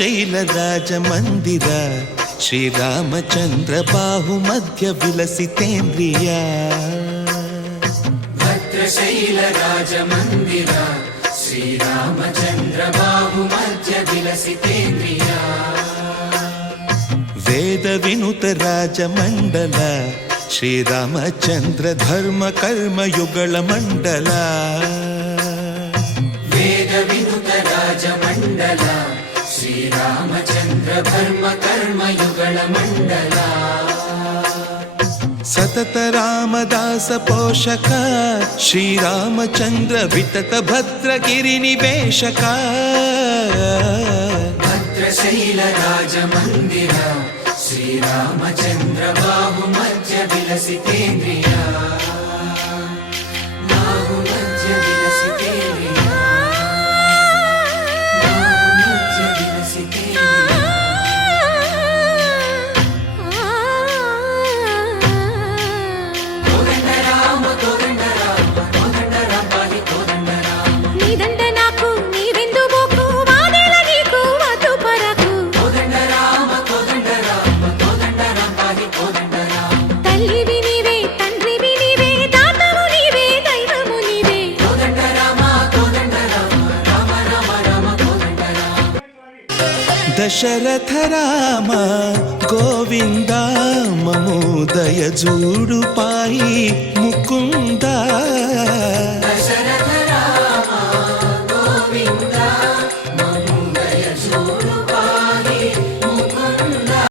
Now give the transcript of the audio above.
ಭದ್ರಶೈಲ ರಾಜ ಮಂದಿರ ಶ್ರೀರಾಮಚಂದ್ರ ಬಾಹು ಮಧ್ಯ ವಿಲಸಿತೇಂದ್ರಿಯ ಭದ್ರಶೈಲ ರಾಜ ಮಂದಿರ ಶ್ರೀರಾಮಚಂದ್ರ ಬಾಹು ಮಧ್ಯ ವಿಲಸಿತೇಂದ್ರಿಯ ವೇದ ವಿನುತ ರಾಜ ಮಂಡಲ ಶ್ರೀರಾಮಚಂದ್ರ ಧರ್ಮ ಕರ್ಮ ಯುಗಳ ಮಂಡಲ ವೇದ ವಿನುತ ರಾಜ ಮಂಡಲ ಶ್ರೀರಾಮಚಂದ್ರ ಧರ್ಮ ಕರ್ಮ ಯುಗಳ ಮಂಡಲ ಸತತ ರಾಮದಾಸ ಪೋಷಕ ಶ್ರೀರಾಮಚಂದ್ರ ವಿತತ ಭದ್ರಗಿರಿ ನಿವೇಶಕ ಭದ್ರಶೈಲ ರಾಜ ಮಂದಿರ ಶ್ರೀರಾಮಚಂದ್ರ ಬಾಹು ಮಧ್ಯ ವಿಲಸಿತೇಂದ್ರಿಯ ಬಾಹು ಮಧ್ಯ ವಿಲಸಿತೇಂದ್ರಿಯ ಬಾಹು ಮಧ್ಯ ವಿಲಸಿತೇಂದ್ರಿಯ ಕೋದಂಡ ರಾಮ ಕೋದಂಡ ರಾಮ ಕೋದಂಡ ರಾಮ ಬಾಹಿ ಕೋದಂಡ ರಾಮ ನೀದಂಡ ನಾಕು ನೀರಿಂದು ಬೋಕು ವಾದೆಲ ನೀಕು ಅದು ಪರಕು ಕೋದಂಡ ರಾಮ ಕೋದಂಡ ರಾಮ ಕೋದಂಡ ರಾಮ ಬಾಹಿ ಕೋದಂಡ ರಾಮ ತಲ್ಲಿವಿ ನೀವೇ ತಂಡ್ರಿವಿ ನೀವೇ ದಾತವು ನೀವೇ ದೈವವು ನೀವೇ ಕೋದಂಡ ರಾಮ ಕೋದಂಡ ರಾಮ ರಾಮ ರಾಮ ರಾಮ ಕೋದಂಡ ರಾಮ ದಶರಥ ರಾಮ ಗೋವಿಂದ ಮಮೋದಯ ಜೂಡು ಪಾಯಿ ಮುಕುಂದ